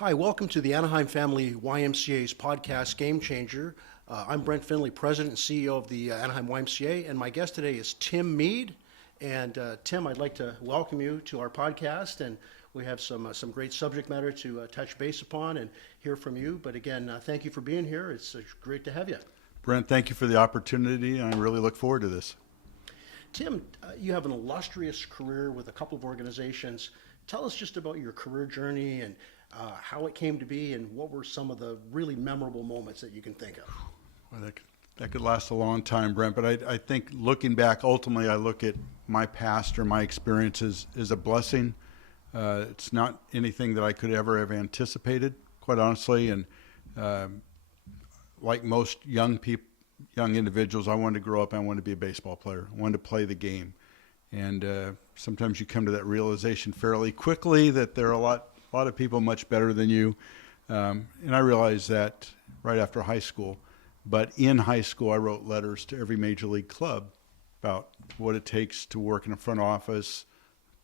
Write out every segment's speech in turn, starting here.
Hi, welcome to the Anaheim Family YMCA's podcast, Game Changer. I'm Brent Finley, President and CEO of the Anaheim YMCA, and my guest today is Tim Mead. And Tim, I'd like to welcome you to our podcast, and we have some great subject matter to touch base upon and hear from you. But again, thank you for being here. It's great to have you. Brent, thank you for the opportunity, and I really look forward to this. Tim, you have an illustrious career with a couple of organizations. Tell us just about your career journey and how it came to be, and what were some of the really memorable moments that you can think of? Well, that could last a long time, Brent, but I think looking back, ultimately I look at my past or my experiences as a blessing. It's not anything that I could ever have anticipated, quite honestly, and like most young individuals, I wanted to grow up, I wanted to be a baseball player. I wanted to play the game. And sometimes you come to that realization fairly quickly that there are a lot of people much better than you. And I realized that right after high school. But in high school, I wrote letters to every major league club about what it takes to work in a front office,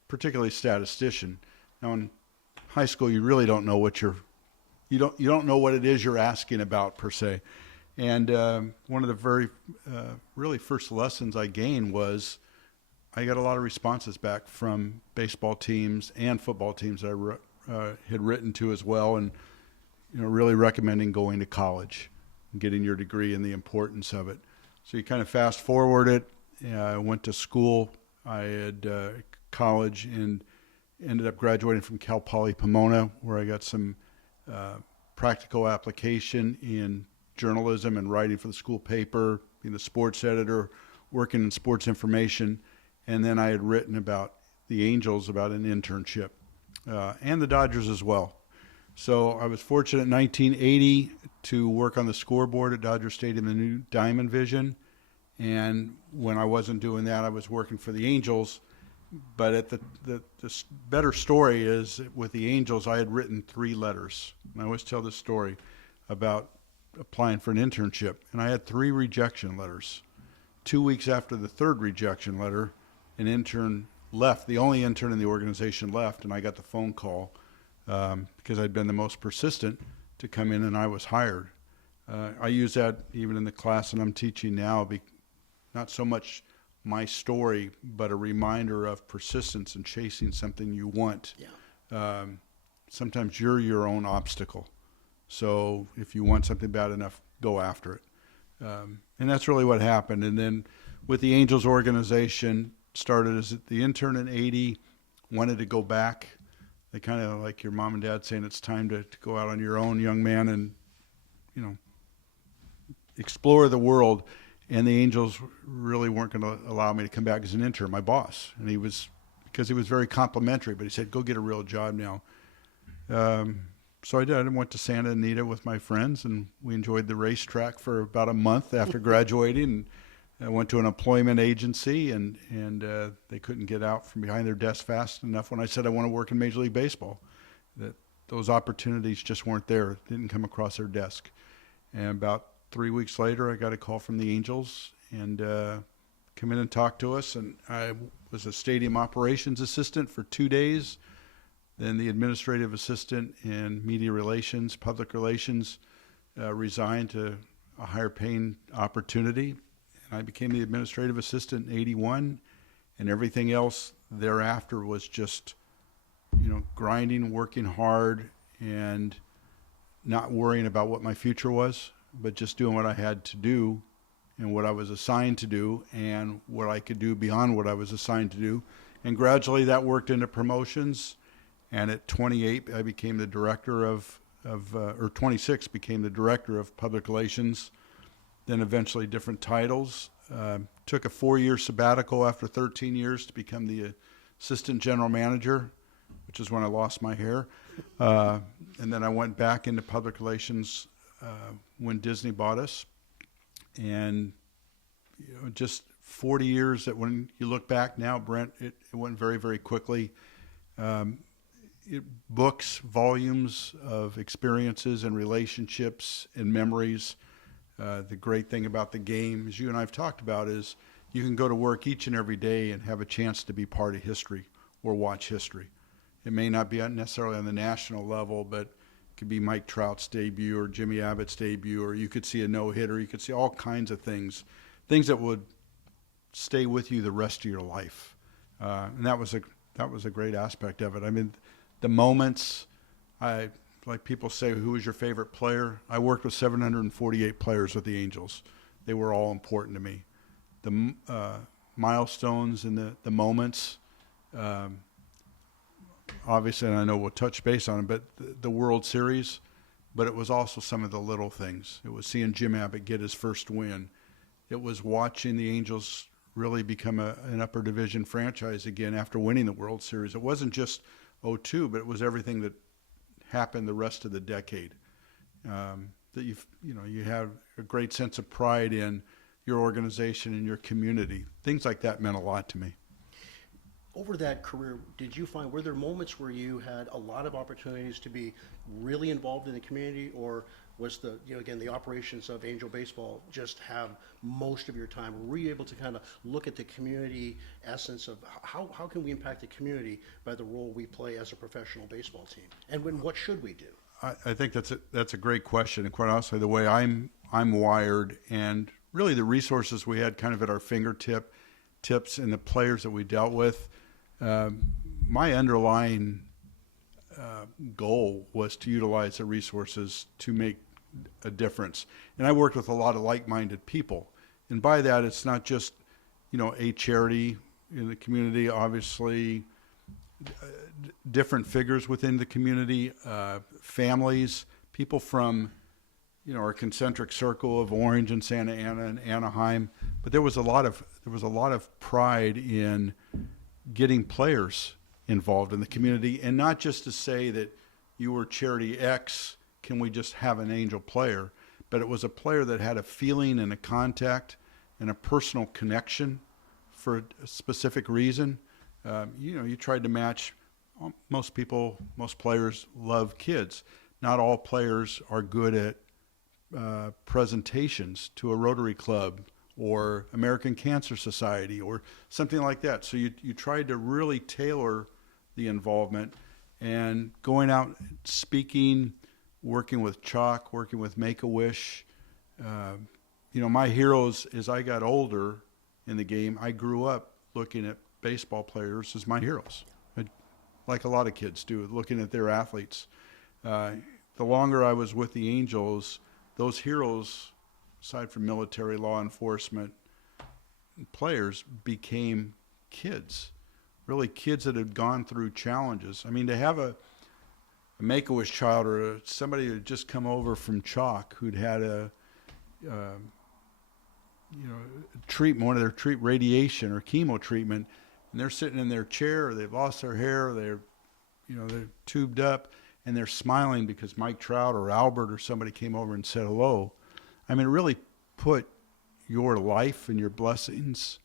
particularly statistician. Now, in high school, you really don't know what you don't know what it is you're asking about per se. And one of the very really first lessons I gained was I got a lot of responses back from baseball teams and football teams that I had written to as well, and really recommending going to college and getting your degree and the importance of it. So you kind of fast forward it. I went to school. I had college and ended up graduating from Cal Poly Pomona, where I got some practical application in journalism and writing for the school paper, being a sports editor, working in sports information. And then I had written about the Angels, about an internship, and the Dodgers as well. So I was fortunate in 1980 to work on the scoreboard at Dodger Stadium, the new Diamond Vision. And when I wasn't doing that, I was working for the Angels. But at the better story is with the Angels, I had written 3 letters. And I always tell this story about applying for an internship. And I had 3 rejection letters. 2 weeks after the 3rd rejection letter, an intern left. The only intern in the organization left, and I got the phone call because I'd been the most persistent to come in, and I was hired. I use that even in the class that I'm teaching now, not so much my story, but a reminder of persistence and chasing something you want. Yeah. Sometimes you're your own obstacle. So if you want something bad enough, go after it. And that's really what happened. And then with the Angels organization, started as the intern in 80, wanted to go back. They kind of like your mom and dad saying it's time to go out on your own, young man, and explore the world. And the Angels really weren't going to allow me to come back as an intern, my boss. And because he was very complimentary, but he said, go get a real job now. So I did. I went to Santa Anita with my friends, and we enjoyed the racetrack for about a month after graduating. And I went to an employment agency, and they couldn't get out from behind their desk fast enough when I said I want to work in Major League Baseball. That those opportunities just weren't there, didn't come across their desk. And about 3 weeks later, I got a call from the Angels and come in and talk to us. And I was a stadium operations assistant for 2 days, then the administrative assistant in media relations, public relations, resigned to a higher paying opportunity. And I became the administrative assistant in 81, and everything else thereafter was just, grinding, working hard, and not worrying about what my future was, but just doing what I had to do and what I was assigned to do and what I could do beyond what I was assigned to do. And gradually that worked into promotions. And at 28, I became the director or 26, became the director of public relations. Then eventually different titles. Took a 4-year sabbatical after 13 years to become the assistant general manager, which is when I lost my hair. And then I went back into public relations when Disney bought us. And just 40 years that when you look back now, Brent, it went very, very quickly. Books, volumes of experiences and relationships and memories. The great thing about the game, as you and I have talked about, is you can go to work each and every day and have a chance to be part of history or watch history. It may not be necessarily on the national level, but could be Mike Trout's debut or Jimmy Abbott's debut, or you could see a no-hitter. You could see all kinds of things that would stay with you the rest of your life. And that was a great aspect of it. I mean, the moments, like people say, who was your favorite player? I worked with 748 players with the Angels. They were all important to me. The milestones and the moments, obviously, and I know we'll touch base on it, but the World Series, but it was also some of the little things. It was seeing Jim Abbott get his first win. It was watching the Angels really become an upper division franchise again after winning the World Series. It wasn't just 2002, but it was everything that happened the rest of the decade. That you have a great sense of pride in your organization and your community. Things like that meant a lot to me. Over that career, were there moments where you had a lot of opportunities to be really involved in the community, or was the operations of Angel Baseball just have most of your time? Were you able to kind of look at the community essence of how can we impact the community by the role we play as a professional baseball team? And what should we do? I think that's a great question, and quite honestly, the way I'm wired, and really the resources we had kind of at our fingertips and the players that we dealt with, my underlying goal was to utilize the resources to make a difference. And I worked with a lot of like-minded people, and by that, it's not just a charity in the community. Obviously, different figures within the community, families, people from our concentric circle of Orange and Santa Ana and Anaheim. But there was a lot of pride in getting players involved in the community, and not just to say that you were charity X, can we just have an Angel player, but it was a player that had a feeling and a contact and a personal connection for a specific reason. You tried to match. Most players love kids. Not all players are good at presentations to a Rotary Club or American Cancer Society or something like that. So you tried to really tailor the involvement, and going out, speaking, working with Chalk, working with Make-A-Wish. My heroes, as I got older in the game, I grew up looking at baseball players as my heroes, like a lot of kids do, looking at their athletes. The longer I was with the Angels, those heroes, aside from military, law enforcement, players, became kids, really kids that had gone through challenges. I mean, to have a Make-A-Wish child or somebody who had just come over from Chalk who'd had treatment, one of their radiation or chemo treatment, and they're sitting in their chair, or they've lost their hair, they're tubed up, and they're smiling because Mike Trout or Albert or somebody came over and said hello. I mean, it really put your life and your blessings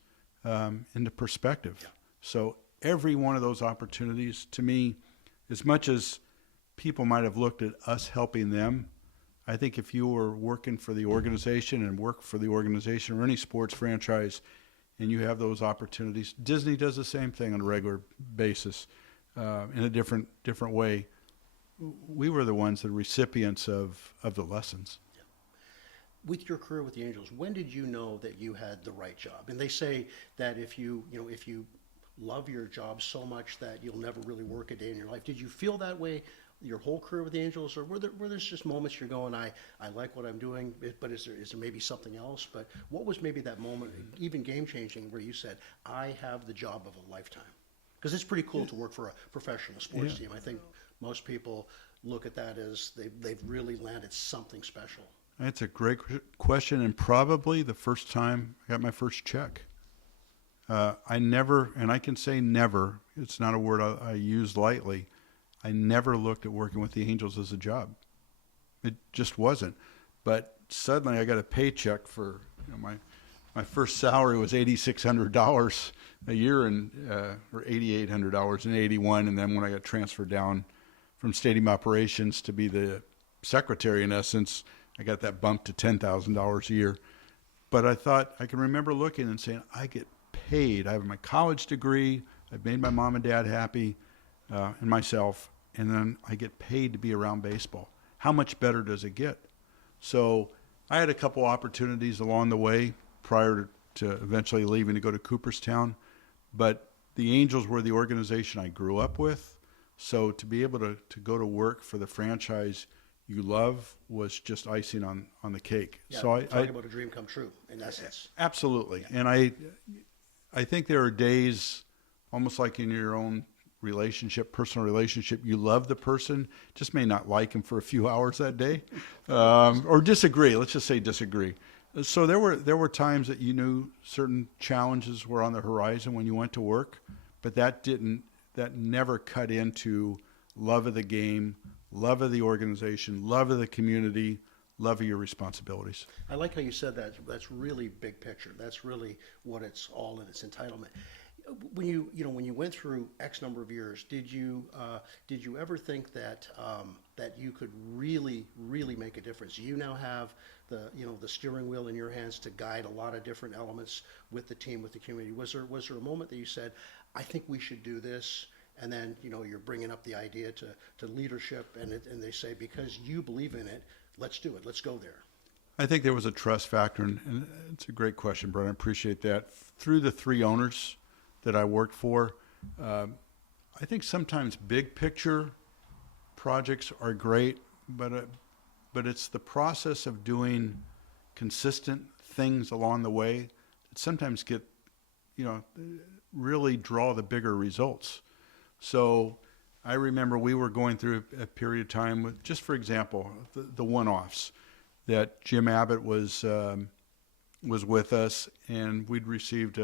into perspective. Yeah. So every one of those opportunities, to me, as much as people might have looked at us helping them, I think if you were working for the organization and work for the organization or any sports franchise and you have those opportunities, Disney does the same thing on a regular basis in a different way. We were the ones, the recipients of the lessons. With your career with the Angels, when did you know that you had the right job? And they say that if you love your job so much that you'll never really work a day in your life. Did you feel that way your whole career with the Angels, or were there just moments you're going, I like what I'm doing, but is there maybe something else? But what was maybe that moment, even game-changing, where you said, I have the job of a lifetime? Because it's pretty cool to work for a professional sports team. I think most people look at that as they've really landed something special. That's a great question, and probably the first time I got my first check. I never, and I can say never, it's not a word I use lightly, I never looked at working with the Angels as a job. It just wasn't. But suddenly I got a paycheck for, my first salary was $8,600 a year, or $8,800 in '81, and then when I got transferred down from stadium operations to be the secretary, in essence, I got that bump to $10,000 a year. But I thought, I can remember looking and saying, I get paid. I have my college degree. I've made my mom and dad happy and myself. And then I get paid to be around baseball. how much better does it get? So I had a couple opportunities along the way prior to eventually leaving to go to Cooperstown, but the Angels were the organization I grew up with. So to be able to go to work for the franchise you love was just icing on the cake. Yeah, so talking about a dream come true, in essence. Absolutely. And I think there are days, almost like in your own relationship, personal relationship, you love the person, just may not like him for a few hours that day, or disagree. Let's just say disagree. So there were times that you knew certain challenges were on the horizon when you went to work, but that never cut into love of the game, love of the organization, love of the community, love of your responsibilities. I like how you said that. That's really big picture. That's really what it's all in its entitlement. When you went through X number of years, did you ever think that that you could really make a difference? You now have the steering wheel in your hands to guide a lot of different elements with the team, with the community. Was there a moment that you said, I think we should do this? And then you're bringing up the idea to leadership, and they say, because you believe in it, let's do it. Let's go there. I think there was a trust factor, and it's a great question, Brent. I appreciate that. Through the three owners that I worked for, I think sometimes big picture projects are great, but it's the process of doing consistent things along the way that sometimes get, really draw the bigger results. So I remember we were going through a period of time with, just for example, the one-offs that Jim Abbott was with us, and we'd received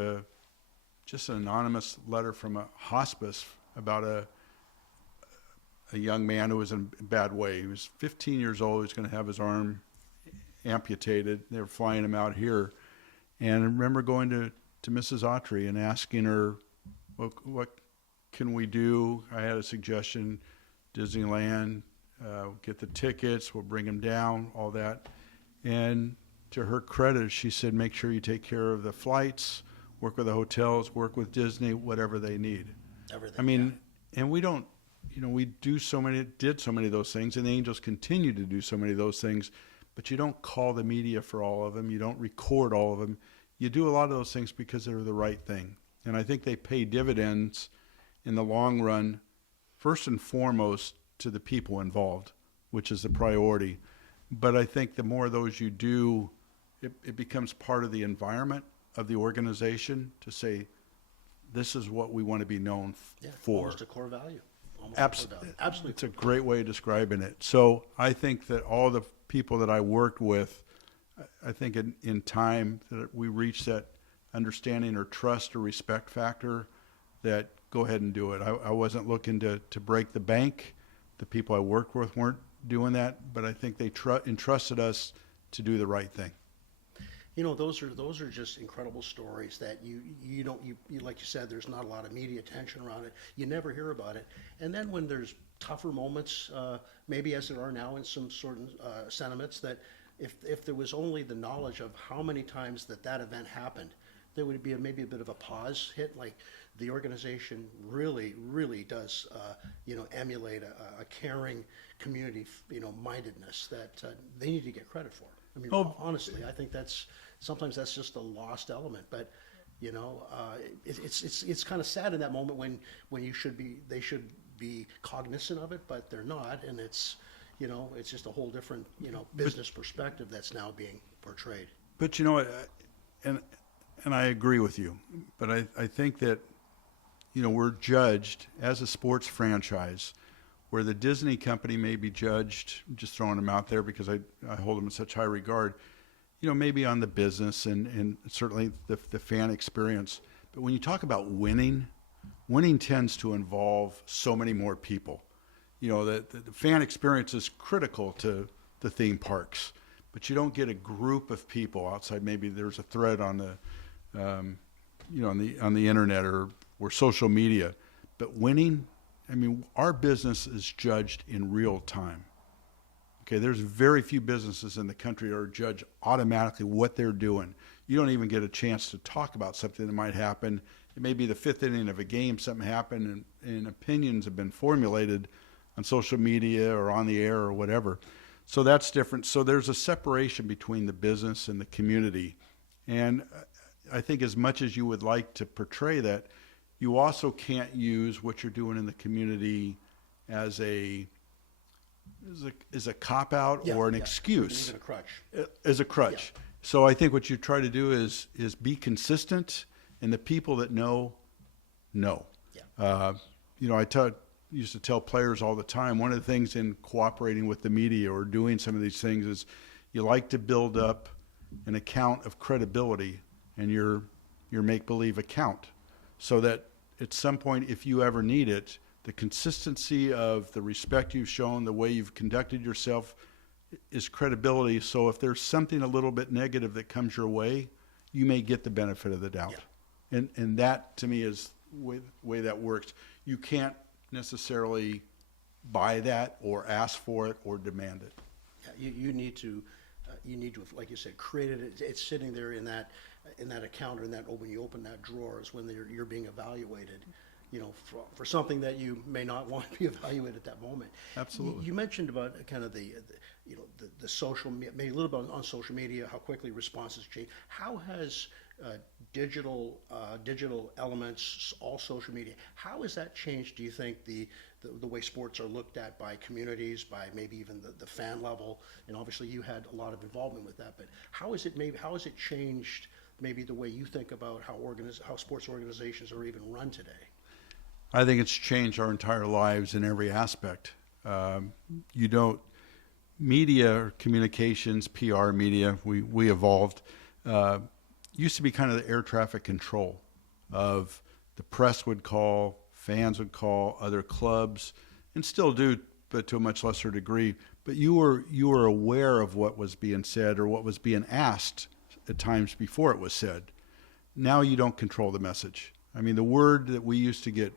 just an anonymous letter from a hospice about a young man who was in a bad way. He was 15 years old. He was going to have his arm amputated. They were flying him out here. And I remember going to Mrs. Autry and asking her, what can we do? I had a suggestion, Disneyland, get the tickets, we'll bring him down, all that. And to her credit, she said, make sure you take care of the flights, work with the hotels, work with Disney, whatever they need. Everything. I mean, and we don't, we did so many of those things, and the Angels continue to do so many of those things, but you don't call the media for all of them. You don't record all of them. You do a lot of those things because they're the right thing. And I think they pay dividends in the long run, first and foremost to the people involved, which is the priority. But I think the more of those you do, it becomes part of the environment of the organization to say, this is what we want to be known for. Almost a core value. Absolutely. Absolutely. It's a great way of describing it. So I think that all the people that I worked with, I think in time that we reached that understanding or trust or respect factor that go ahead and do it. I wasn't looking to break the bank. The people I worked with weren't doing that, but I think they entrusted us to do the right thing. Those are just incredible stories that you don't like you said, there's not a lot of media attention around it. You never hear about it. And then when there's tougher moments, maybe as there are now in some sort of sentiments, that if there was only the knowledge of how many times that event happened, there would be maybe a bit of a pause hit, like the organization really does, emulate a caring community, mindedness that they need to get credit for. I mean, honestly, I think sometimes that's just a lost element. But it's kind of sad in that moment when they should be cognizant of it, but they're not, and it's just a whole different business perspective that's now being portrayed. But and I agree with you, but I think that we're judged as a sports franchise, where the Disney company may be judged, just throwing them out there because I hold them in such high regard, maybe on the business and certainly the fan experience. But when you talk about winning tends to involve so many more people. The fan experience is critical to the theme parks, but you don't get a group of people outside. Maybe there's a thread on the, on the internet or social media, but winning. I mean, our business is judged in real time. Okay, there's very few businesses in the country that are judged automatically what they're doing. You don't even get a chance to talk about something that might happen. It may be the fifth inning of a game, something happened, and opinions have been formulated on social media or on the air or whatever. So that's different. So there's a separation between the business and the community. And I think as much as you would like to portray that, you also can't use what you're doing in the community as a cop-out or an excuse. Even a crutch. As a crutch. Yeah. So I think what you try to do is be consistent, and the people that know. Yeah. I used to tell players all the time, one of the things in cooperating with the media or doing some of these things is you like to build up an account of credibility in your make-believe account, so that at some point, if you ever need it, the consistency of the respect you've shown, the way you've conducted yourself is credibility. So if there's something a little bit negative that comes your way, you may get the benefit of the doubt. Yeah. And that, to me, is the way that works. You can't necessarily buy that or ask for it or demand it. Yeah, you need to, like you said, create it. It's sitting there in that account, or in that, when you open that drawer is when you're being evaluated, for something that you may not want to be evaluated at that moment. Absolutely. You mentioned about kind of the social, maybe a little bit on social media, how quickly responses change. How has digital elements, all social media, how has that changed, do you think, the way sports are looked at by communities, by maybe even the fan level? And obviously you had a lot of involvement with that, but how has it changed maybe the way you think about how sports organizations are even run today? I think it's changed our entire lives in every aspect. Media or communications, PR media, we evolved. Used to be kind of the air traffic control of the press would call, fans would call, other clubs, and still do, but to a much lesser degree. But you were aware of what was being said or what was being asked at times before it was said. Now you don't control the message. I mean, the word that we used to get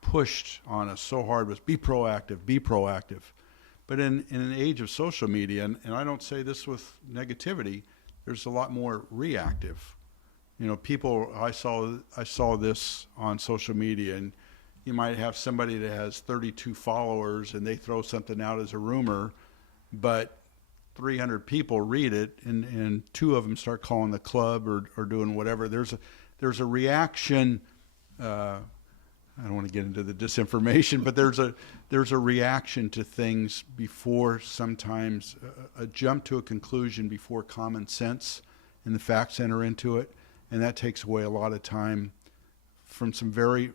pushed on us so hard was be proactive, be proactive. But in an age of social media, and I don't say this with negativity, there's a lot more reactive. People, I saw this on social media, and you might have somebody that has 32 followers and they throw something out as a rumor, but 300 people read it, and 2 of them start calling the club or doing whatever. There's a reaction. I don't want to get into the disinformation, but there's a reaction to things before, sometimes a jump to a conclusion before common sense and the facts enter into it, and that takes away a lot of time from some very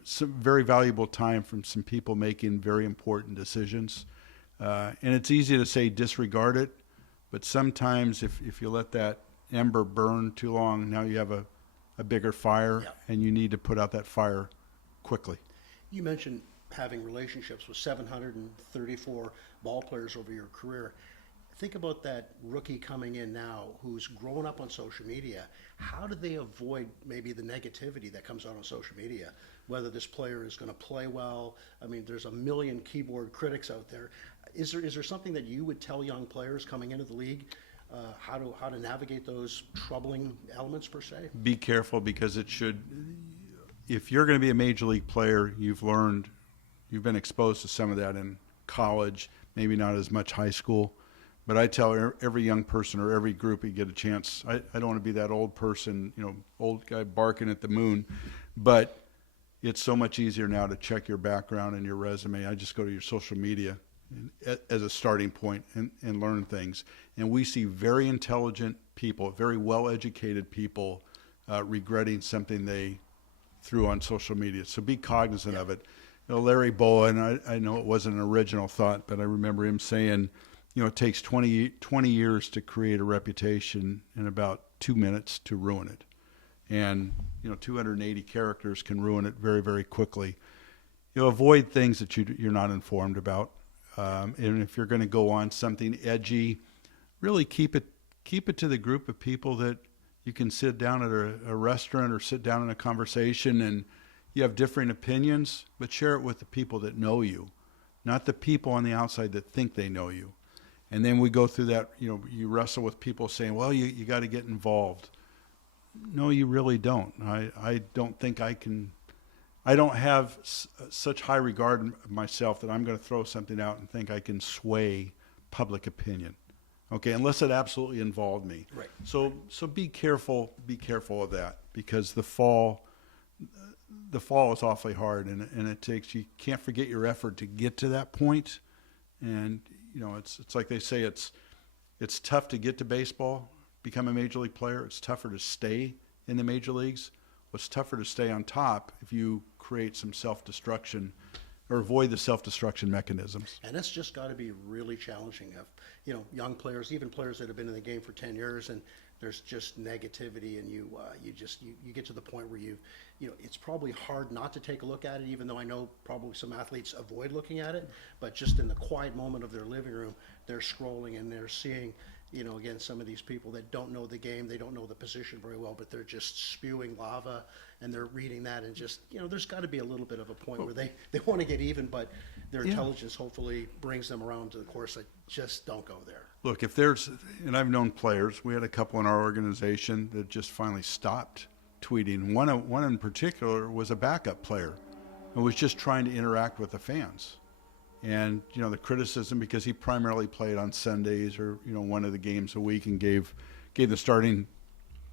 valuable time from some people making very important decisions. And it's easy to say disregard it, but sometimes if you let that ember burn too long, now you have a bigger fire. Yeah. And you need to put out that fire quickly. You mentioned having relationships with 734 ball players over your career. Think about that rookie coming in now who's grown up on social media. How do they avoid maybe the negativity that comes out on social media? Whether this player is going to play well. I mean, there's a million keyboard critics out there. Is there something that you would tell young players coming into the league how to navigate those troubling elements per se? Be careful, because if you're going to be a major league player, you've been exposed to some of that in college, maybe not as much high school. But I tell every young person or every group you get a chance, I don't want to be that old person, old guy barking at the moon, but it's so much easier now to check your background and your resume. I just go to your social media as a starting point and learn things. And we see very intelligent people, very well-educated people regretting something they threw on social media. So be cognizant of it. Larry Bowen, I know it wasn't an original thought, but I remember him saying, it takes 20 years to create a reputation and about 2 minutes to ruin it. And, 280 characters can ruin it very, very quickly. Avoid things that you're not informed about. And if you're going to go on something edgy, really keep it to the group of people that you can sit down at a restaurant or sit down in a conversation and you have differing opinions, but share it with the people that know you, not the people on the outside that think they know you. And then we go through that, you wrestle with people saying, well, you got to get involved. No, you really don't. I don't think I can. I don't have such high regard in myself that I'm going to throw something out and think I can sway public opinion. Okay, unless it absolutely involved me. Right. So be careful of that, because the fall is awfully hard, and it takes, you can't forget your effort to get to that point. And it's like they say, it's tough to get to baseball, become a major league player. It's tougher to stay in the major leagues. What's tougher to stay on top if you create some self-destruction or avoid the self-destruction mechanisms. And it's just got to be really challenging. Of young players, even players that have been in the game for 10 years, and there's just negativity, and you get to the point where it's probably hard not to take a look at it, even though I know probably some athletes avoid looking at it, but just in the quiet moment of their living room, they're scrolling and they're seeing, again, some of these people that don't know the game, they don't know the position very well, but they're just spewing lava, and they're reading that, and just, there's got to be a little bit of a point where they want to get even, but their intelligence hopefully brings them around to the course. Like, just don't go there. Look, if there's, and I've known players, we had a couple in our organization that just finally stopped tweeting. One in particular was a backup player and was just trying to interact with the fans. And, the criticism, because he primarily played on Sundays or, one of the games a week, and gave the starting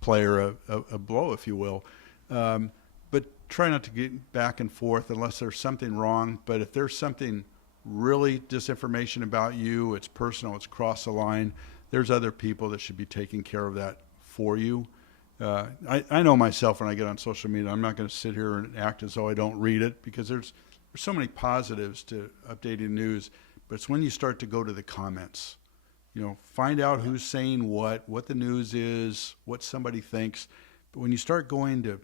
player a blow, if you will. But try not to get back and forth unless there's something wrong. But if there's something really disinformation about you, it's personal, it's crossed the line, there's other people that should be taking care of that for you. I know myself, when I get on social media, I'm not going to sit here and act as though I don't read it, because there's so many positives to updating news, but it's when you start to go to the comments, find out who's saying what the news is, what somebody thinks. But when you start going to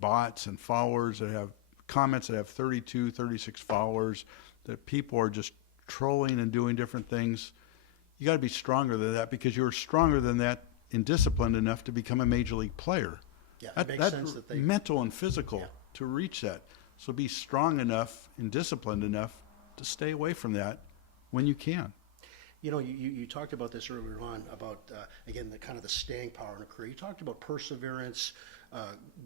bots and followers that have comments that have 32, 36 followers, that people are just trolling and doing different things, you got to be stronger than that, because you're stronger than that and disciplined enough to become a major league player. Yeah, it makes sense that they mental and physical to reach that. So be strong enough and disciplined enough to stay away from that when you can. You talked about this earlier on about, again, the kind of the staying power in a career. You talked about perseverance,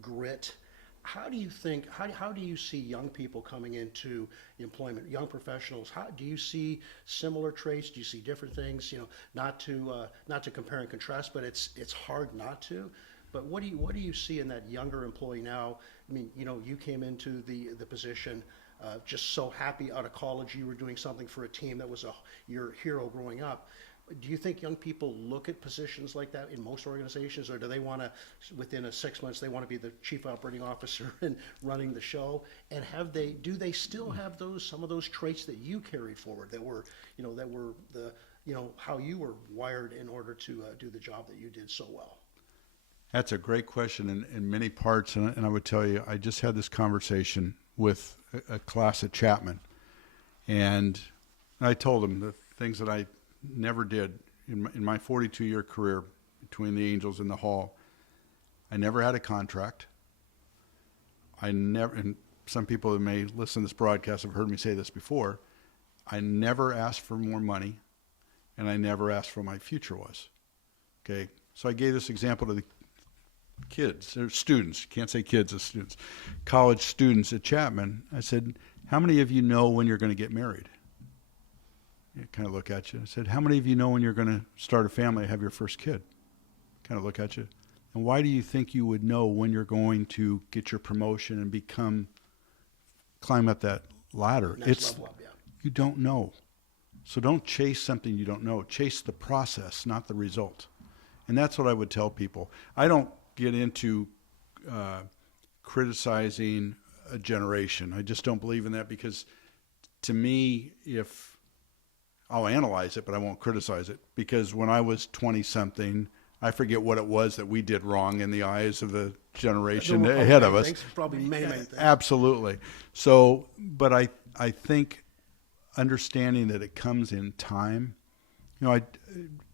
grit. How do you think, how do you see young people coming into employment, young professionals? How do you see similar traits? Do you see different things? Not to compare and contrast, but it's hard not to. But what do you see in that younger employee now? I mean, you came into the position just so happy out of college. You were doing something for a team that was your hero growing up. Do you think young people look at positions like that in most organizations, or do they want to, within 6 months, they want to be the chief operating officer and running the show? And do they still have some of those traits that you carried forward, that were the how you were wired in order to do the job that you did so well? That's a great question in many parts, and I would tell you, I just had this conversation with a class at Chapman, and I told them the things that I never did in my 42-year career between the Angels and the Hall. I never had a contract. And some people that may listen to this broadcast have heard me say this before, I never asked for more money, and I never asked for what my future was. Okay, so I gave this example to the kids, or students, can't say kids as students, college students at Chapman. I said, how many of you know when you're going to get married? I kind of look at you. I said, how many of you know when you're going to start a family, have your first kid? Kind of look at you. And why do you think you would know when you're going to get your promotion and climb up that ladder? Next level up, yeah. You don't know. So don't chase something you don't know. Chase the process, not the result. And that's what I would tell people. I don't get into criticizing a generation. I just don't believe in that, because to me, I'll analyze it, but I won't criticize it, because when I was 20-something, I forget what it was that we did wrong in the eyes of the generation ahead of us. Probably many things. Absolutely. So, but I think understanding that it comes in time. I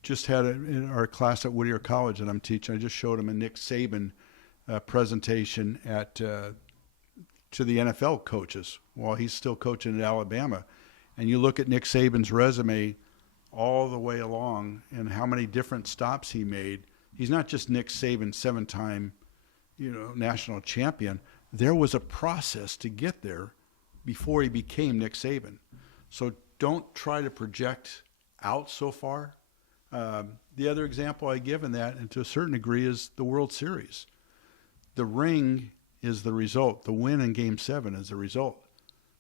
just had in our class at Whittier College that I'm teaching, I just showed them a Nick Saban presentation to the NFL coaches while he's still coaching at Alabama. And you look at Nick Saban's resume all the way along and how many different stops he made. He's not just Nick Saban, 7-time, national champion. There was a process to get there before he became Nick Saban. So don't try to project out so far. The other example I give in that, and to a certain degree, is the World Series. The ring is the result. The win in Game 7 is the result.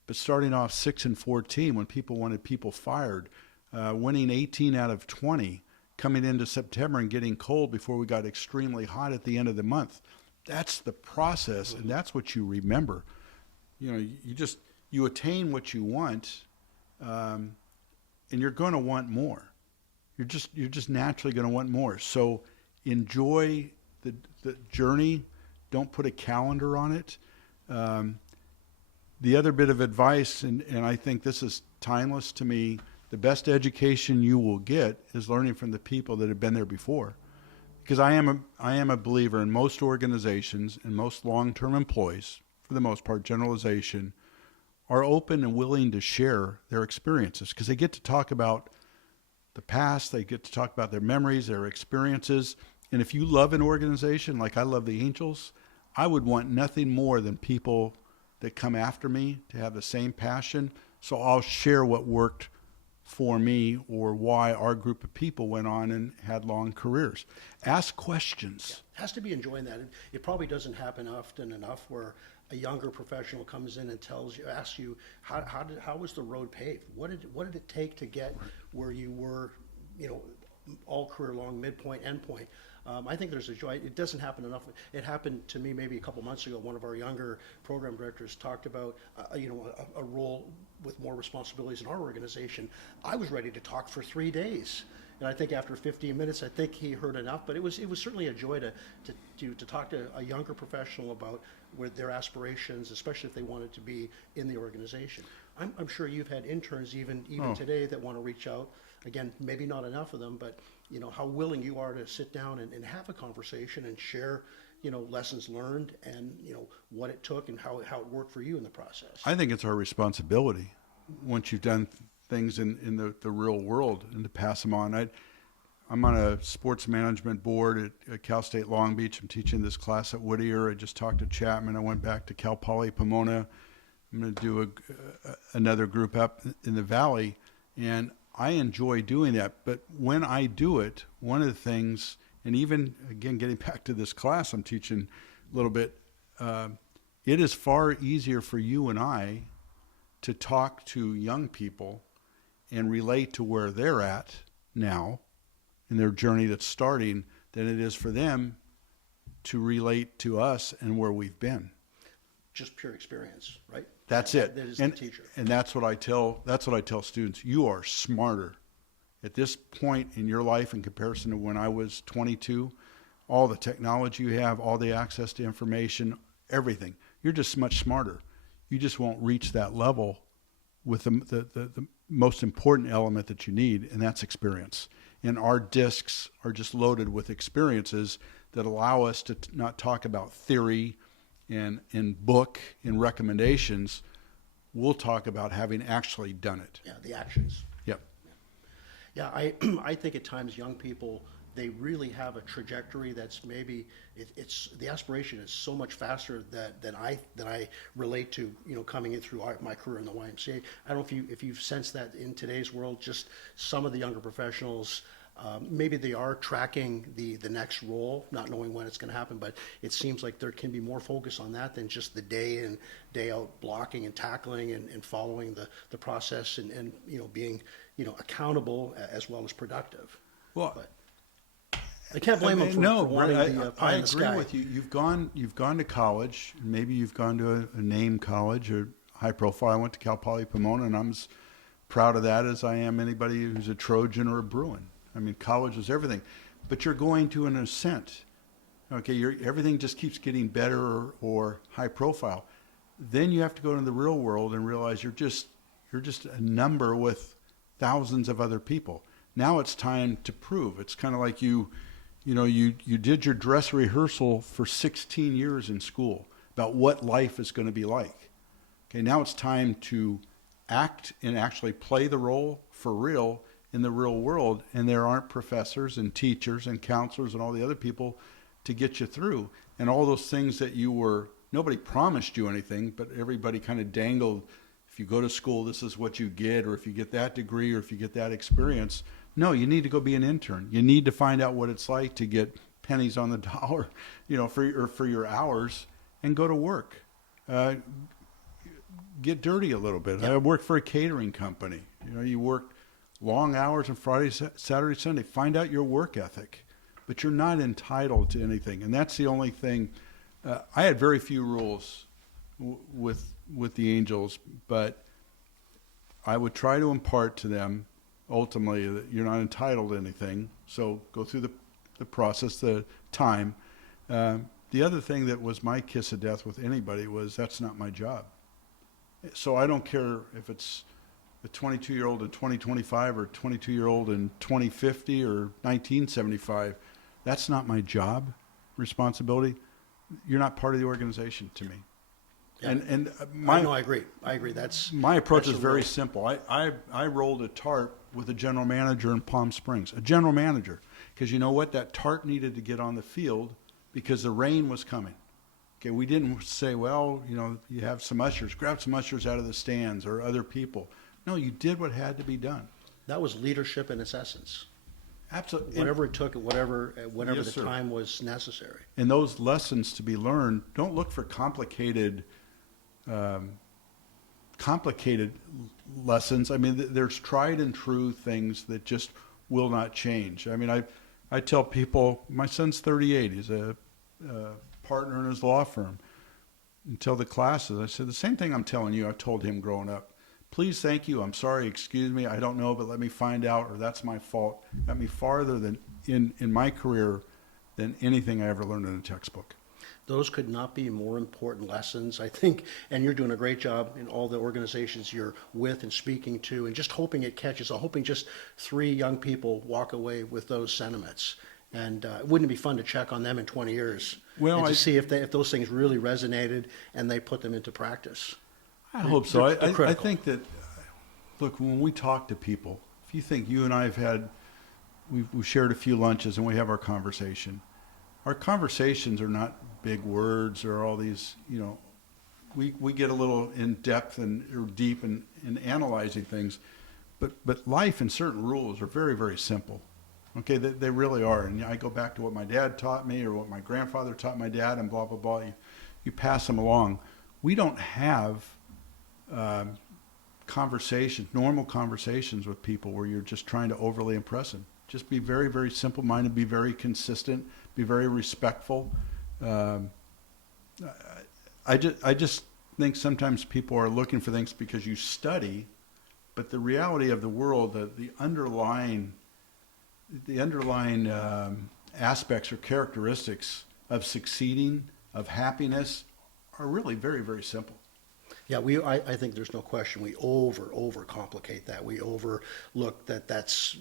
But starting off 6-14, when people wanted people fired, winning 18 out of 20, coming into September and getting cold before we got extremely hot at the end of the month, that's the process, and that's what you remember. You know, you attain what you want, and you're going to want more. You're just naturally going to want more. So enjoy the journey. Don't put a calendar on it. The other bit of advice, and I think this is timeless to me, the best education you will get is learning from the people that have been there before. Because I am a believer in most organizations and most long-term employees, for the most part, generalization, are open and willing to share their experiences because they get to talk about the past, they get to talk about their memories, their experiences. And if you love an organization like I love the Angels, I would want nothing more than people that come after me to have the same passion. So I'll share what worked for me or why our group of people went on and had long careers. Ask questions. Yeah, has to be enjoying that. It probably doesn't happen often enough where a younger professional comes in and asks you, how was the road paved? What did it take to get where you were, all career long, midpoint, endpoint? I think there's a joy. It doesn't happen enough. It happened to me maybe a couple months ago. One of our younger program directors talked about, a role with more responsibilities in our organization. I was ready to talk for 3 days, and I think after 15 minutes, I think he heard enough. But it was certainly a joy to talk to a younger professional about their aspirations, especially if they wanted to be in the organization. I'm sure you've had interns even today that want to reach out. Again, maybe not enough of them, but how willing you are to sit down and have a conversation and share, lessons learned and, what it took and how it worked for you in the process. I think it's our responsibility once you've done things in the real world and to pass them on. I'm on a sports management board at Cal State Long Beach. I'm teaching this class at Whittier. I just talked to Chapman. I went back to Cal Poly Pomona. I'm going to do another group up in the Valley, and I enjoy doing that. But when I do it, one of the things, and even, again, getting back to this class I'm teaching a little bit, it is far easier for you and I to talk to young people and relate to where they're at now in their journey that's starting than it is for them to relate to us and where we've been. Just pure experience, right? That's it. That is the teacher. And that's what I tell students. You are smarter at this point in your life in comparison to when I was 22. All the technology you have, all the access to information, everything. You're just much smarter. You just won't reach that level with the most important element that you need, and that's experience. And our discs are just loaded with experiences that allow us to not talk about theory and in book and recommendations. We'll talk about having actually done it. Yeah, the actions. Yep. Yeah, I think at times young people, they really have a trajectory that's maybe it's the aspiration is so much faster than I relate to, coming in through my career in the YMCA. I don't know if you've sensed that in today's world. Just some of the younger professionals, maybe they are tracking the next role, not knowing when it's going to happen, but it seems like there can be more focus on that than just the day in, day out blocking and tackling and following the process and being accountable as well as productive. Well, but I can't blame them for wanting the pie I in the agree sky. with you. You've gone to college. Maybe you've gone to a name college or high profile. I went to Cal Poly Pomona, and I'm as proud of that as I am anybody who's a Trojan or a Bruin. I mean, college is everything, but you're going to an ascent. Okay, everything just keeps getting better or high profile. Then you have to go into the real world and realize you're just a number with thousands of other people. Now it's time to prove. It's kind of like you did your dress rehearsal for 16 years in school about what life is going to be like. Okay, now it's time to act and actually play the role for real in the real world, and there aren't professors and teachers and counselors and all the other people to get you through. And all those things that nobody promised you anything, but everybody kind of dangled, if you go to school, this is what you get, or if you get that degree, or if you get that experience, No, you need to go be an intern. You need to find out what it's like to get pennies on the dollar, for your hours, and go to work. Get dirty a little bit. Yep. I worked for a catering company. You work long hours on Friday, Saturday, Sunday. Find out your work ethic, but you're not entitled to anything, and that's the only thing. I had very few rules with the Angels, but I would try to impart to them ultimately that you're not entitled to anything. So go through the process, the time. The other thing that was my kiss of death with anybody was that's not my job. So I don't care if it's a 22-year-old in 2025 or 22-year-old in 2050 or 1975. That's not my job responsibility. You're not part of the organization to me. Yeah. And I agree. That's my approach is the very rule. simple. I rolled a tarp with a general manager in Palm Springs, a general manager, because you know what? That tarp needed to get on the field because the rain was coming. Okay, we didn't say, well, you have some ushers, grab some ushers out of the stands or other people. No, you did what had to be done. That was leadership in its essence. Absolutely. Whatever it took, whatever Yes, the sir. time was necessary. And those lessons to be learned, don't look for complicated lessons. I mean, there's tried and true things that just will not change. I mean, I tell people, my son's 38. He's a partner in his law firm. And tell the classes, I said, the same thing I'm telling you, I told him growing up. Please, thank you, I'm sorry, excuse me, I don't know, but let me find out, or that's my fault. Got me farther than in my career than anything I ever learned in a textbook. Those could not be more important lessons, I think, and you're doing a great job in all the organizations you're with and speaking to, and just hoping it catches. I'm hoping just 3 young people walk away with those sentiments. And wouldn't it be fun to check on them in 20 years and to see if those things really resonated and they put them into practice? I hope so. They're I think that, look, when we talk to people, if you think you and I have we've shared a few lunches and we have our conversations are not big words or all these, we get a little in depth or deep in analyzing things, but life and certain rules are very, very simple. Okay, they really are. And I go back to what my dad taught me or what my grandfather taught my dad and blah, blah, blah. You pass them along. We don't have normal conversations with people where you're just trying to overly impress them. Just be very, very simple-minded, be very consistent, be very respectful. I just think sometimes people are looking for things because you study, but the reality of the world, the underlying aspects or characteristics of succeeding, of happiness, are really very, very simple. Yeah, I think there's no question we overcomplicate that. We overlook that's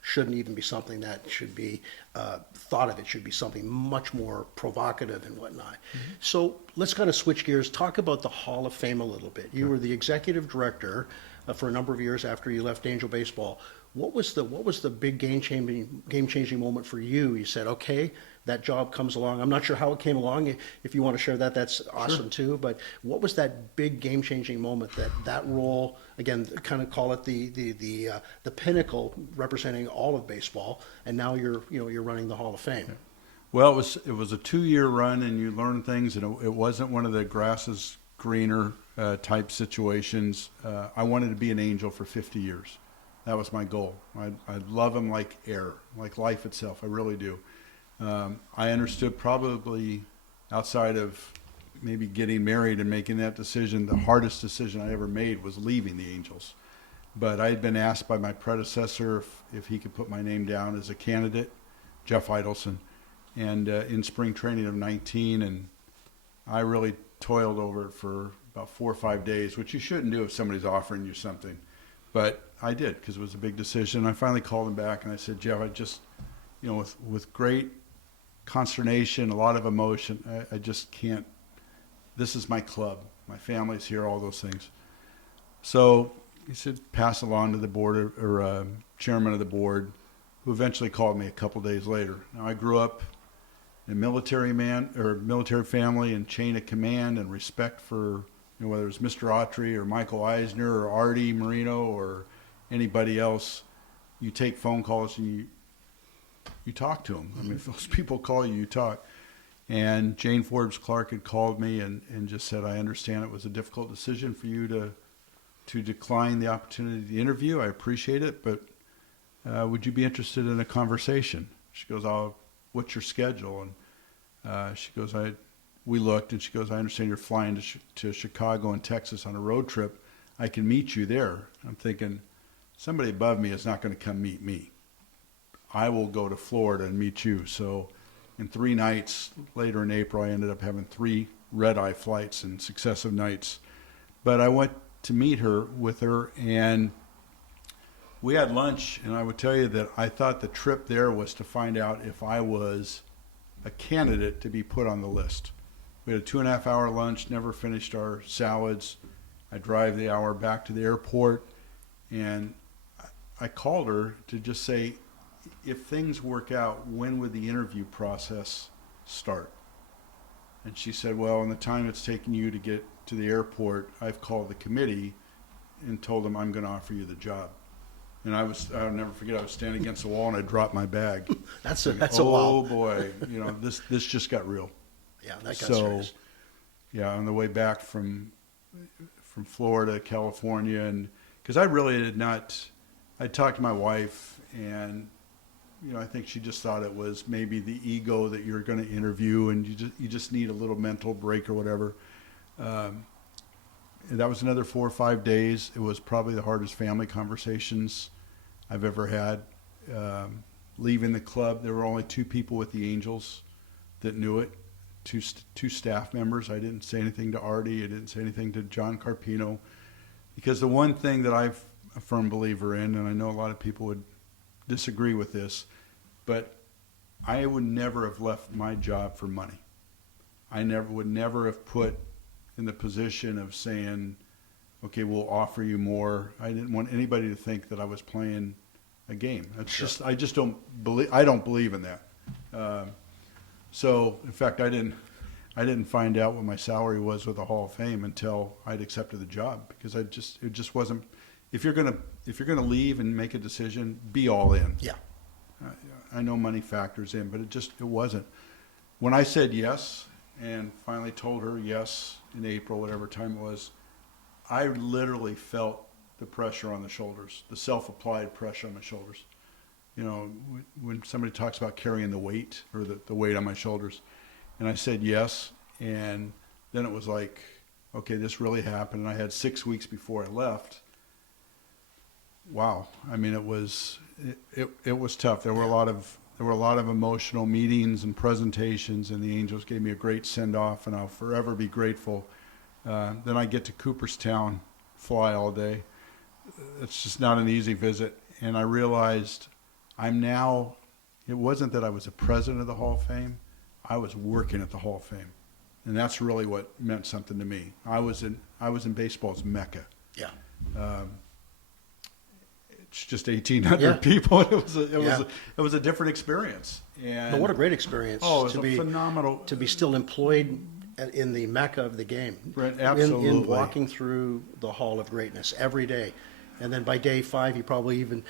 shouldn't even be something that should be thought of. It should be something much more provocative and whatnot. Mm-hmm. So let's kind of switch gears. Talk about the Hall of Fame a little bit. You were the executive director for a number of years after you left Angel Baseball. What was the big game changing moment for you? You said, okay, that job comes along. I'm not sure how it came along. If you want to share that, that's awesome. Sure. Too. But what was that big game changing moment that role, again, kind of call it the pinnacle representing all of baseball, and now you're running the Hall of Fame. Yeah. Well, it was a 2-year run, and you learn things, and it wasn't one of the grass is greener type situations. I wanted to be an Angel for 50 years. That was my goal. I love them like air, like life itself. I really do. I understood probably outside of maybe getting married and making that decision, the hardest decision I ever made was leaving the Angels. But I had been asked by my predecessor if he could put my name down as a candidate, Jeff Idelson, and in spring training of 19, and I really toiled over it for about 4 or 5 days, which you shouldn't do if somebody's offering you something. But I did, because it was a big decision. I finally called him back and I said, Jeff, I just, with great consternation, a lot of emotion, I just can't, this is my club. My family's here, all those things. So he said, pass along to the board or chairman of the board, who eventually called me a couple days later. Now, I grew up in a military family and chain of command and respect for, whether it's Mr. Autry or Michael Eisner or Artie Marino or anybody else. you take phone calls and you talk to them. I mean, if those people call you, you talk. And Jane Forbes Clark had called me and just said, I understand it was a difficult decision for you to decline the opportunity to interview. I appreciate it, but would you be interested in a conversation? She goes, what's your schedule? And she goes, we looked, and she goes, I understand you're flying to Chicago and Texas on a road trip. I can meet you there. I'm thinking, somebody above me is not going to come meet me. I will go to Florida and meet you. So in 3 nights later in April, I ended up having 3 red-eye flights in successive nights. But I went to meet her with her, and we had lunch, and I would tell you that I thought the trip there was to find out if I was a candidate to be put on the list. We had a 2.5-hour lunch, never finished our salads. I drive the hour back to the airport, and I called her to just say, if things work out, when would the interview process start? And she said, well, in the time it's taken you to get to the airport, I've called the committee and told them I'm going to offer you the job. And I'll never forget, I was standing against the wall and I dropped my bag. That's a wow. Oh boy, this just got real. Yeah, that got serious. Yeah, on the way back from Florida, California, and because I really did not, I talked to my wife, and I think she just thought it was maybe the ego that you're going to interview, and you just need a little mental break or whatever. And that was another 4 or 5 days. It was probably the hardest family conversations I've ever had. Leaving the club, there were only 2 people with the Angels that knew it. Two staff members. I didn't say anything to Artie. I didn't say anything to John Carpino, because the one thing that I'm a firm believer in, and I know a lot of people would disagree with this, but I would never have left my job for money. I would never have put in the position of saying, okay, we'll offer you more. I didn't want anybody to think that I was playing a game. That's I don't believe in that. So, in fact, I didn't find out what my salary was with the Hall of Fame until I'd accepted the job, because it just wasn't. If you're gonna leave and make a decision, be all in. Yeah. I know money factors in, but it wasn't. When I said yes and finally told her yes in April, whatever time it was, I literally felt the pressure on the shoulders, the self-applied pressure on my shoulders. When somebody talks about carrying the weight, or the weight on my shoulders, and I said yes, and then it was like, okay, this really happened. And I had 6 weeks before I left. Wow. I mean, it was tough. There were a lot of emotional meetings and presentations, and the Angels gave me a great send-off, and I'll forever be grateful. Then I get to Cooperstown, fly all day. It's just not an easy visit. And I realized it wasn't that I was a president of the Hall of Fame. I was working at the Hall of Fame. And that's really what meant something to me. I was in baseball's mecca. Yeah. It's just 1,800 people. It was a different experience. And But what a great experience! Oh, it was phenomenal. To be still employed in the mecca of the game. Brent, absolutely. In walking through the Hall of Greatness every day. And then by day 5, you probably even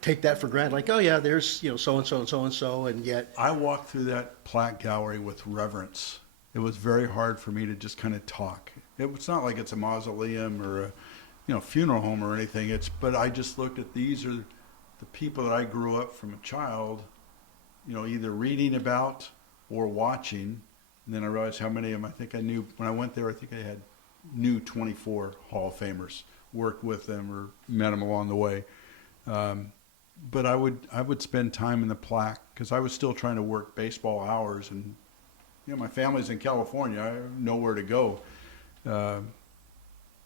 take that for granted. Like, oh yeah, there's so and so and so and so, and yet I walked through that plaque gallery with reverence. It was very hard for me to just kind of talk. It's not like it's a mausoleum or a funeral home or anything. But I just looked at, these are the people that I grew up from a child, either reading about or watching. And then I realized how many of them I think I knew when I went there. I think I knew 24 Hall of Famers. Worked with them or met them along the way, but I would spend time in the plaque, because I was still trying to work baseball hours, and my family's in California. I have nowhere to go, and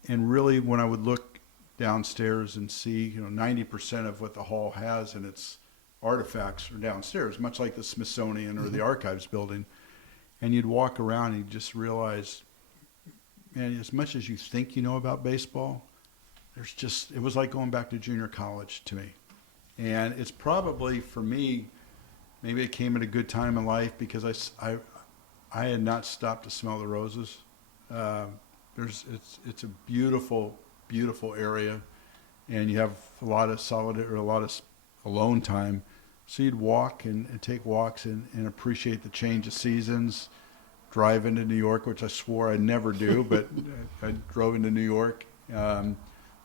really when I would look downstairs and see 90% of what the hall has in its artifacts are downstairs, much like the Smithsonian or the Archives building, and you'd walk around and you just realize, man, as much as you think you know about baseball, it was like going back to junior college to me. And it's probably, for me, maybe it came at a good time in life, because I had not stopped to smell the roses. It's a beautiful, beautiful area, and you have a lot of alone time. So you'd walk and take walks and appreciate the change of seasons. Drive into New York, which I swore I'd never do, but I drove into New York.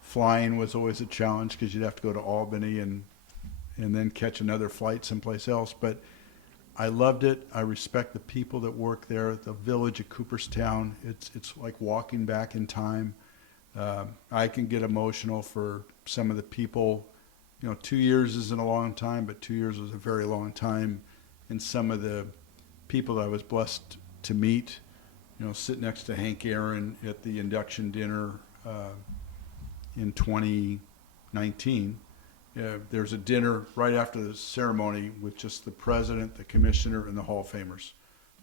Flying was always a challenge because you'd have to go to Albany and then catch another flight someplace else. But I loved it. I respect the people that work there. The village of Cooperstown, it's like walking back in time. I can get emotional for some of the people. 2 years isn't a long time, but 2 years was a very long time. And some of the people that I was blessed to meet, sit next to Hank Aaron at the induction dinner in 2019. There's a dinner right after the ceremony with just the president, the commissioner, and the Hall of Famers.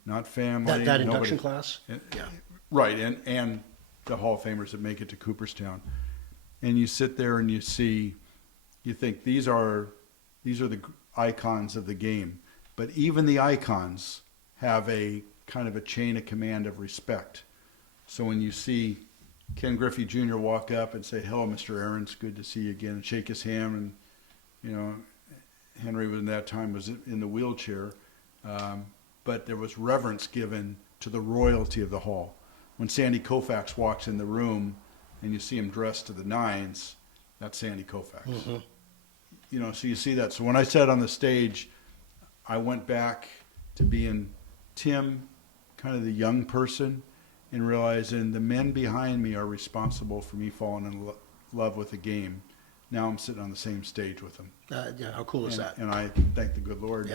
Not family. That induction class? Yeah. Right, and the Hall of Famers that make it to Cooperstown. And you sit there and you think these are the icons of the game. But even the icons have a kind of a chain of command of respect. So when you see Ken Griffey Jr. walk up and say, "Hello, Mr. Aaron's good to see you again," and shake his hand, and Henry in that time was in the wheelchair, but there was reverence given to the royalty of the hall. When Sandy Koufax walks in the room and you see him dressed to the nines, that's Sandy Koufax. Mm-hmm. So you see that. So when I sat on the stage, I went back to being Tim, kind of the young person, and realizing the men behind me are responsible for me falling in love with the game. Now I'm sitting on the same stage with them. How cool is that? And I thank the good Lord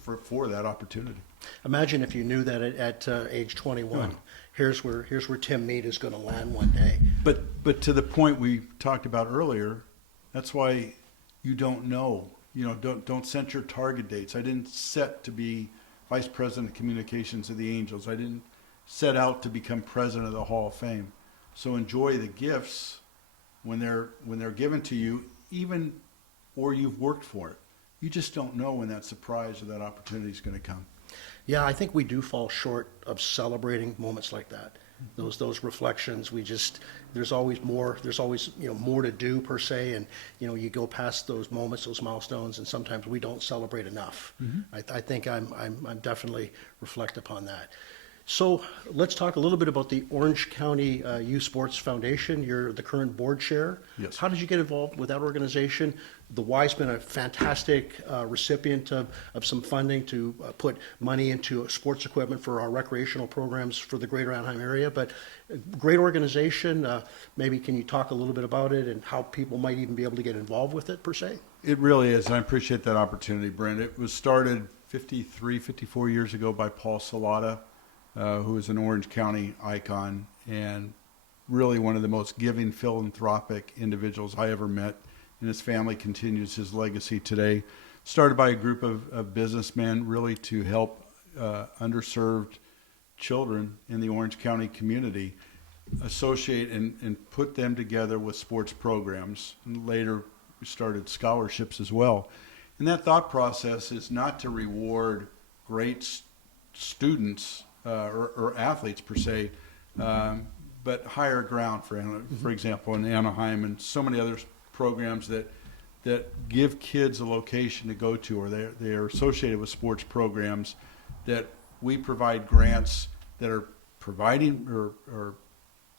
for that opportunity. Imagine if you knew that at age 21. Here's where Tim Mead is going to land one day. But to the point we talked about earlier, that's why you don't know. Don't set your target dates. I didn't set to be Vice President of Communications of the Angels. I didn't set out to become President of the Hall of Fame. So enjoy the gifts when they're given to you, or you've worked for it. You just don't know when that surprise or that opportunity is going to come. Yeah, I think we do fall short of celebrating moments like that. Those reflections, there's always more more to do per se, and you go past those moments, those milestones, and sometimes we don't celebrate enough. Mm-hmm. I think I'm definitely reflect upon that. So let's talk a little bit about the Orange County Youth Sports Foundation. You're the current board chair. Yes. How did you get involved with that organization? The Y's been a fantastic recipient of some funding to put money into sports equipment for our recreational programs for the greater Anaheim area. But great organization. Maybe can you talk a little bit about it and how people might even be able to get involved with it per se? It really is, and I appreciate that opportunity, Brent. It was started 54 years ago by Paul Salata, who is an Orange County icon and really one of the most giving philanthropic individuals I ever met. And his family continues his legacy today. Started by a group of businessmen really to help underserved children in the Orange County community associate and put them together with sports programs. And later we started scholarships as well. And that thought process is not to reward great students or athletes per se, but higher ground, for example, in Anaheim and so many other programs that give kids a location to go to, or they are associated with sports programs, that we provide grants that are providing or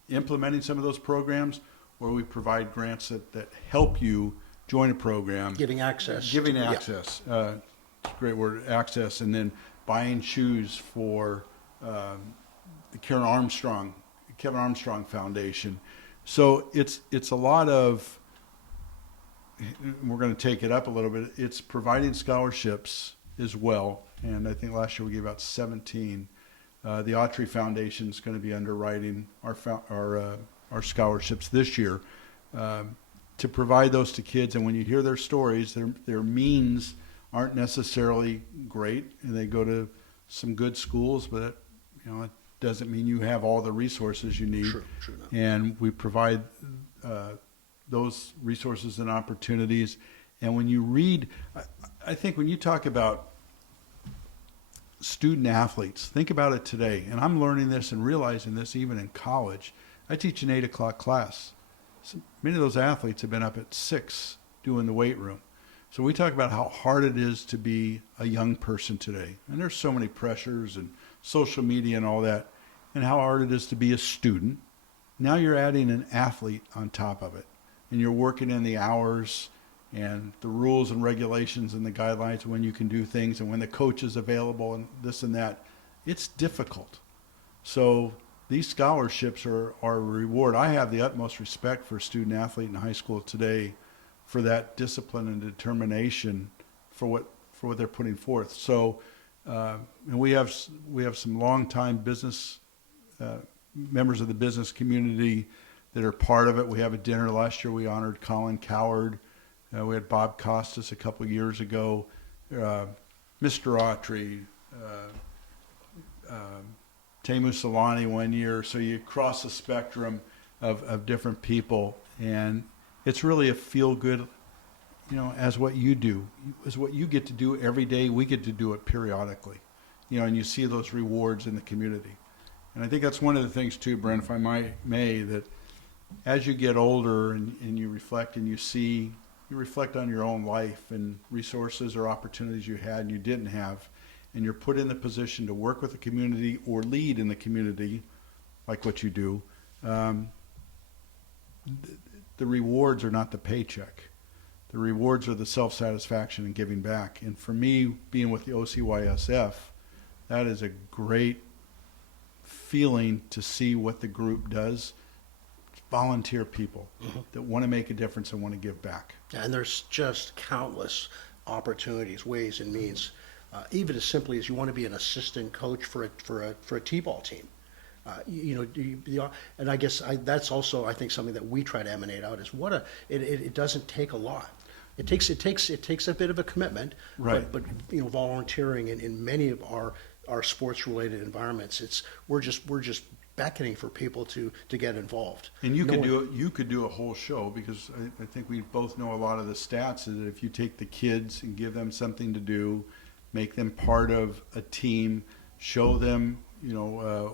implementing some of those programs, or we provide grants that help you join a program. Giving access. Yeah. It's a great word, access, and then buying shoes for the Kevin Armstrong Foundation. So it's a lot of, we're going to take it up a little bit. It's providing scholarships as well, and I think last year we gave out 17. The Autry Foundation is going to be underwriting our scholarships this year to provide those to kids. And when you hear their stories, their means aren't necessarily great, and they go to some good schools, but it doesn't mean you have all the resources you need. True enough. And we provide those resources and opportunities. And when you read, I think when you talk about student athletes, think about it today. And I'm learning this and realizing this even in college. I teach an 8 o'clock class. So many of those athletes have been up at 6 doing the weight room. So we talk about how hard it is to be a young person today. And there's so many pressures and social media and all that, and how hard it is to be a student. Now you're adding an athlete on top of it, and you're working in the hours and the rules and regulations and the guidelines when you can do things and when the coach is available and this and that. It's difficult. So these scholarships are a reward. I have the utmost respect for a student athlete in high school today for that discipline and determination for what they're putting forth. So, and we have some longtime business members of the business community that are part of it. We have a dinner last year. We honored Colin Coward. We had Bob Costas a couple of years ago, Mr. Autry, Temu Solani one year. So you cross the spectrum of different people, and it's really a feel-good, as what you do, as what you get to do every day. We get to do it periodically, and you see those rewards in the community. And I think that's one of the things too, Brent, if I may, that as you get older and you reflect and you reflect on your own life and resources or opportunities you had and you didn't have, and you're put in the position to work with the community or lead in the community, like what you do, the rewards are not the paycheck. The rewards are the self-satisfaction and giving back. And for me, being with the OCYSF, that is a great feeling to see what the group does. Volunteer people that want to make a difference and want to give back. And there's just countless opportunities, ways and means, even as simply as you want to be an assistant coach for a T-ball team. And I guess that's also, I think, something that we try to emanate out is it doesn't take a lot. It takes a bit of a commitment, right? But volunteering in many of our sports related environments, we're just beckoning for people to get involved. And you could do a whole show, because I think we both know a lot of the stats is that if you take the kids and give them something to do, make them part of a team, show them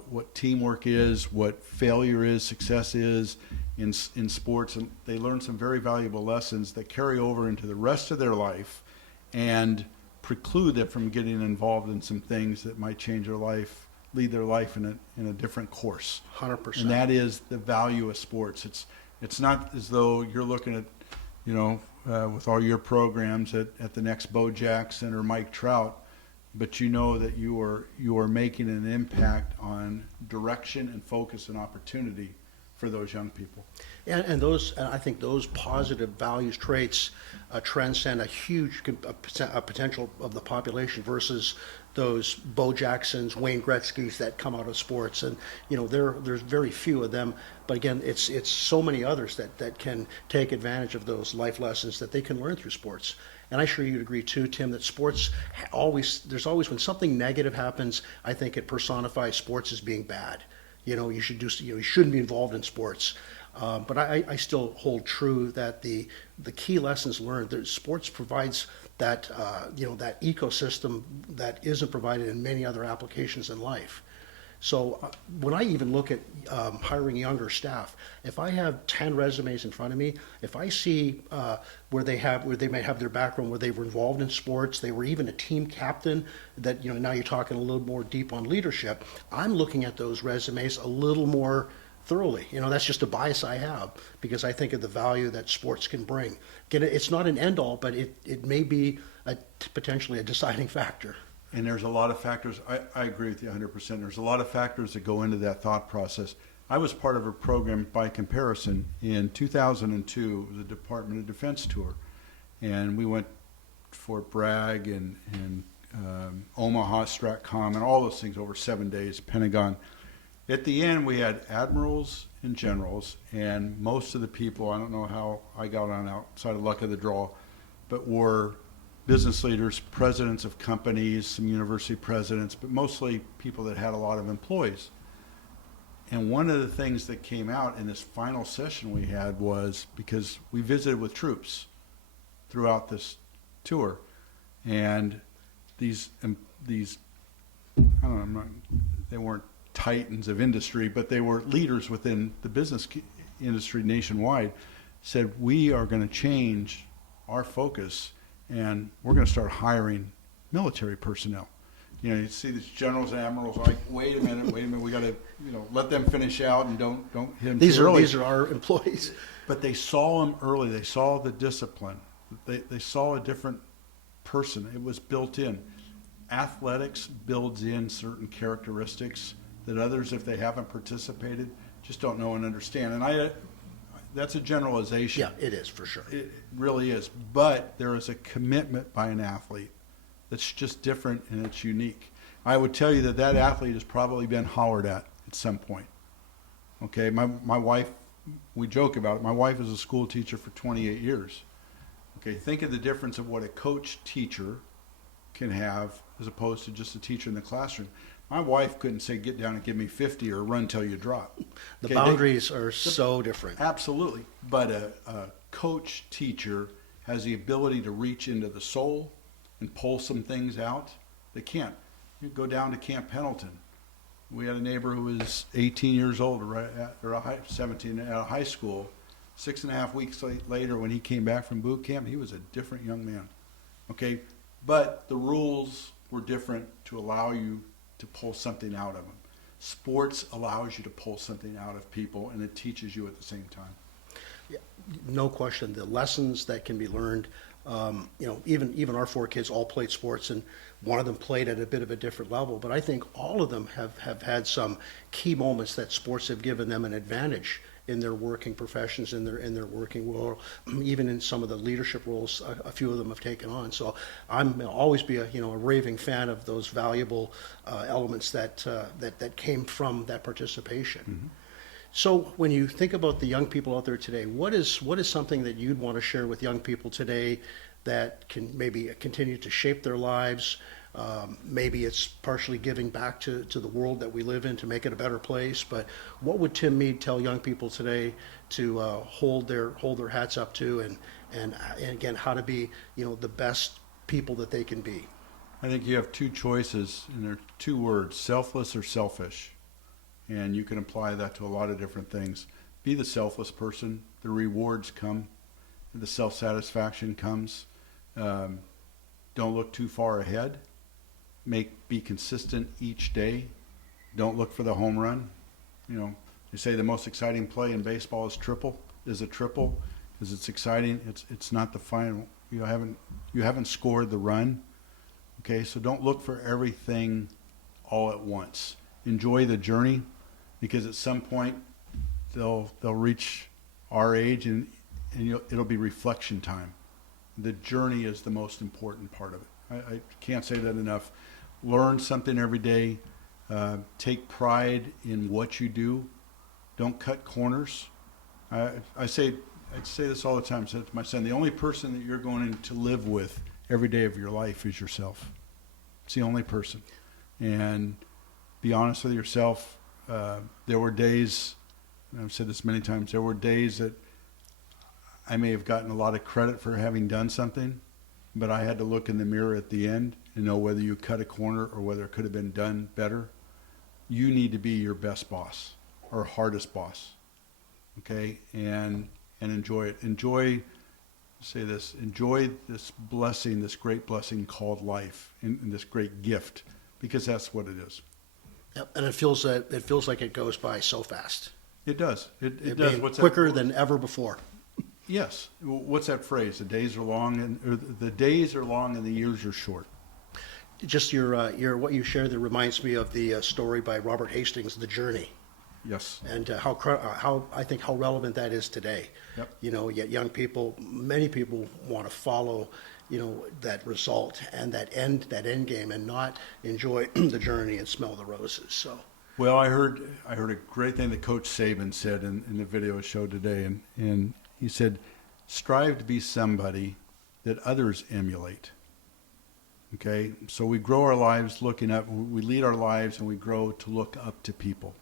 what teamwork is, what failure is, success is in sports, and they learn some very valuable lessons that carry over into the rest of their life and preclude them from getting involved in some things that might change their life, lead their life in a different course. 100%. And that is the value of sports. It's not as though you're looking at with all your programs at the next Bo Jackson or Mike Trout, but you know that you are making an impact on direction and focus and opportunity for those young people. And I think those positive values traits transcend a huge potential of the population versus those Bo Jacksons, Wayne Gretzky's that come out of sports, and there's very few of them. But again, it's so many others that can take advantage of those life lessons that they can learn through sports. And I'm sure you'd agree too, Tim, that sports there's always when something negative happens, I think it personifies sports as being bad. You shouldn't be involved in sports. But I still hold true that the key lessons learned, that sports provides that that ecosystem that isn't provided in many other applications in life. So when I even look at hiring younger staff, if I have 10 resumes in front of me, if I see where they may have their background, where they were involved in sports, they were even a team captain, that now you're talking a little more deep on leadership, I'm looking at those resumes a little more thoroughly. That's just a bias I have, because I think of the value that sports can bring. Again, it's not an end all, but it may be potentially a deciding factor. And there's a lot of factors. I agree with you 100%. There's a lot of factors that go into that thought process. I was part of a program, by comparison, in 2002. It was a Department of Defense tour. And we went to Fort Bragg and Omaha, Stratcom, and all those things over 7 days, Pentagon. At the end, we had admirals and generals, and most of the people, I don't know how I got on outside of luck of the draw, but were business leaders, presidents of companies, some university presidents, but mostly people that had a lot of employees. And one of the things that came out in this final session we had was, because we visited with troops throughout this tour, and these I don't know, they weren't titans of industry, but they were leaders within the business industry nationwide, said, we are going to change our focus, and we're going to start hiring military personnel. You know, you see these generals and admirals like, wait a minute, we got to, let them finish out and don't hit them These too early. These are our employees. But they saw them early. They saw the discipline. They saw a different person. It was built in. Athletics builds in certain characteristics that others, if they haven't participated, just don't know and understand. And that's a generalization. Yeah, it is for sure. It really is. But there is a commitment by an athlete that's just different and it's unique. I would tell you that athlete has probably been hollered at some point. Okay, my wife, we joke about it. My wife is a school teacher for 28 years. Okay, think of the difference of what a coach teacher can have as opposed to just a teacher in the classroom. My wife couldn't say, get down and give me 50 or run till you drop. The boundaries are so different. Absolutely. But a coach teacher has the ability to reach into the soul and pull some things out. They can't. You go down to Camp Pendleton. We had a neighbor who was 18 years old, or 17 out of high school. 6.5 weeks later, when he came back from boot camp, he was a different young man. Okay, but the rules were different to allow you to pull something out of them. Sports allows you to pull something out of people, and it teaches you at the same time. Yeah, no question. The lessons that can be learned. Even our 4 kids all played sports, and one of them played at a bit of a different level. But I think all of them have had some key moments that sports have given them an advantage in their working professions, in their working world, even in some of the leadership roles a few of them have taken on. So I'm always be a raving fan of those valuable elements that came from that participation. Mm-hmm. So when you think about the young people out there today, what is something that you'd want to share with young people today that can maybe continue to shape their lives? Maybe it's partially giving back to the world that we live in to make it a better place. But what would Tim Mead tell young people today to hold their hats up to, and again, how to be the best people that they can be? I think you have 2 choices, and they're 2 words: selfless or selfish. And you can apply that to a lot of different things. Be the selfless person. The rewards come. The self-satisfaction comes. Don't look too far ahead. Be consistent each day. Don't look for the home run. They say the most exciting play in baseball is a triple, because it's exciting. It's not the final. You haven't scored the run. Okay, so don't look for everything all at once. Enjoy the journey, because at some point they'll reach our age, and it'll be reflection time. The journey is the most important part of it. I can't say that enough. Learn something every day. Take pride in what you do. Don't cut corners. I say this all the time. I say to my son, the only person that you're going to live with every day of your life is yourself. It's the only person. And be honest with yourself. There were days, and I've said this many times, there were days that I may have gotten a lot of credit for having done something, but I had to look in the mirror at the end and know whether you cut a corner or whether it could have been done better. You need to be your best boss or hardest boss, okay? And enjoy it. Enjoy this blessing, this great blessing called life, and this great gift, because that's what it is. Yep. And it feels like it goes by so fast. It does. It does. What's quicker than ever before. Yes. What's that phrase? The days are long, and the years are short. Just your what you shared there reminds me of the story by Robert Hastings, The Journey. Yes. And how I think how relevant that is today. Yep. Yet young people, many people want to follow, that result and that end game, and not enjoy the journey and smell the roses. So. Well, I heard a great thing that Coach Saban said in the video show today, and he said, strive to be somebody that others emulate. Okay? So we grow our lives looking up, we lead our lives, and we grow to look up to people.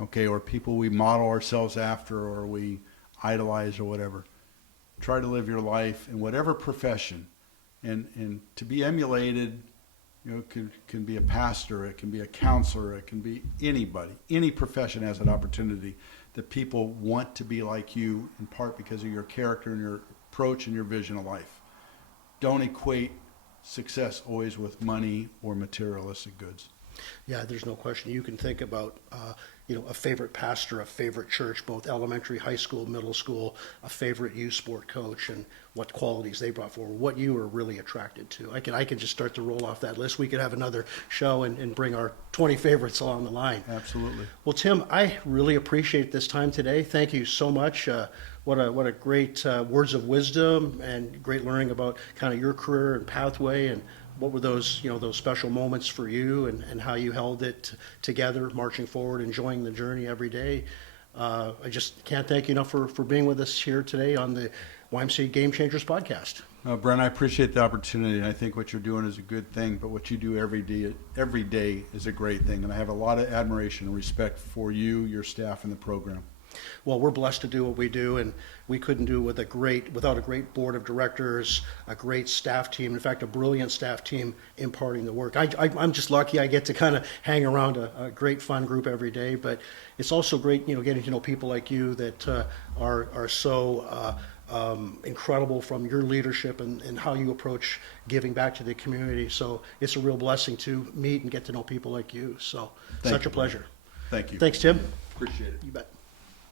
Okay? Or people we model ourselves after, or we idolize, or whatever. Try to live your life in whatever profession. And to be emulated, can be a pastor, it can be a counselor, it can be anybody. Any profession has an opportunity that people want to be like you, in part because of your character and your approach and your vision of life. don't equate success always with money or materialistic goods. Yeah, there's no question. You can think about, a favorite pastor, a favorite church, both elementary, high school, middle school, a favorite youth sport coach, and what qualities they brought forward, what you were really attracted to. I can just start to roll off that list. We could have another show and bring our 20 favorites along the line. Absolutely. Well, Tim, I really appreciate this time today. Thank you so much. What a great words of wisdom and great learning about kind of your career and pathway, and what were those special moments for you, and how you held it together, marching forward, enjoying the journey every day. I just can't thank you enough for being with us here today on the YMCA Game Changers podcast. Brent, I appreciate the opportunity, and I think what you're doing is a good thing, but what you do every day is a great thing, and I have a lot of admiration and respect for you, your staff, and the program. Well, we're blessed to do what we do, and we couldn't do it without a great board of directors, a great staff team. In fact, a brilliant staff team imparting the work. I'm just lucky I get to kind of hang around a great fun group every day, but it's also great, getting to know people like you that are so incredible from your leadership and how you approach giving back to the community. So it's a real blessing to meet and get to know people like you. So such a pleasure. Thank you. Thanks, Tim. Appreciate it. You bet.